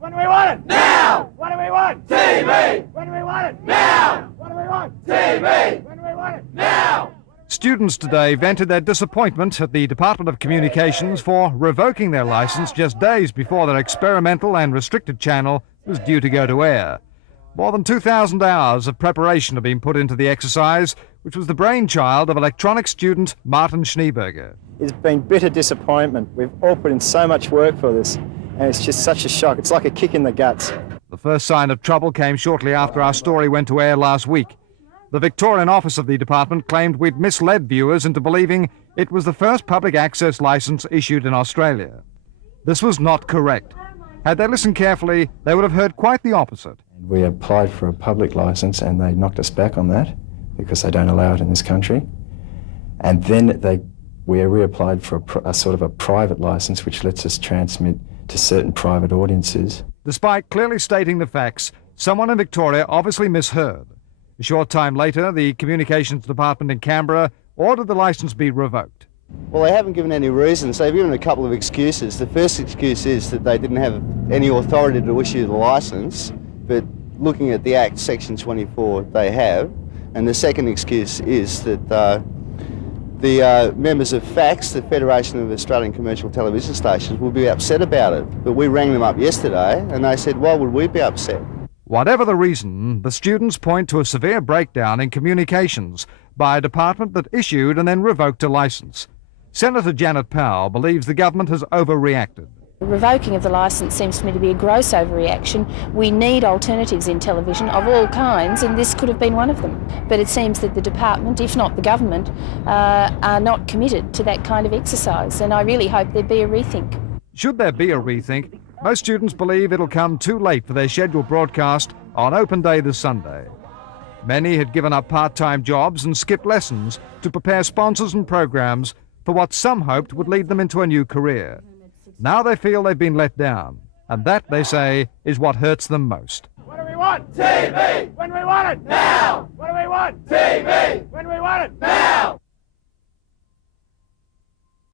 When we want it? Now! What do we want? TV! When do we want it? Now! What do we want? TV! When do we want it? Now! Students today vented their disappointment at the Department of Communications for revoking their licence just days before their experimental and restricted channel was due to go to air. More than 2,000 hours of preparation have been put into the exercise, which was the brainchild of electronics student Martin Schneeberger. It's been bitter disappointment. We've all put in so much work for this, and it's just such a shock. It's like a kick in the guts. The first sign of trouble came shortly after our story went to air last week. The Victorian office of the department claimed we'd misled viewers into believing it was the first public access licence issued in Australia. This was not correct. Had they listened carefully, they would have heard quite the opposite. We applied for a public licence and they knocked us back on that because they don't allow it in this country. And then we reapplied for a sort of a private licence which lets us transmit to certain private audiences. Despite clearly stating the facts, someone in Victoria obviously misheard. A short time later, the Communications Department in Canberra ordered the licence be revoked. Well, they haven't given any reasons. They've given a couple of excuses. The first excuse is that they didn't have any authority to issue the licence, but looking at the Act, Section 24, they have. And the second excuse is that the members of FACS, the Federation of Australian Commercial Television Stations, will be upset about it. But we rang them up yesterday and they said, why would we be upset? Whatever the reason, the students point to a severe breakdown in communications by a department that issued and then revoked a licence. Senator Janet Powell believes the government has overreacted. The revoking of the licence seems to me to be a gross overreaction. We need alternatives in television of all kinds, and this could have been one of them. But it seems that the department, if not the government, are not committed to that kind of exercise, and I really hope there'd be a rethink. Should there be a rethink, most students believe it'll come too late for their scheduled broadcast on Open Day this Sunday. Many had given up part-time jobs and skipped lessons to prepare sponsors and programs for what some hoped would lead them into a new career. Now they feel they've been let down, and that, they say, is what hurts them most. What do we want? TV! When we want it? Now! What do we want? TV! When we want it? Now!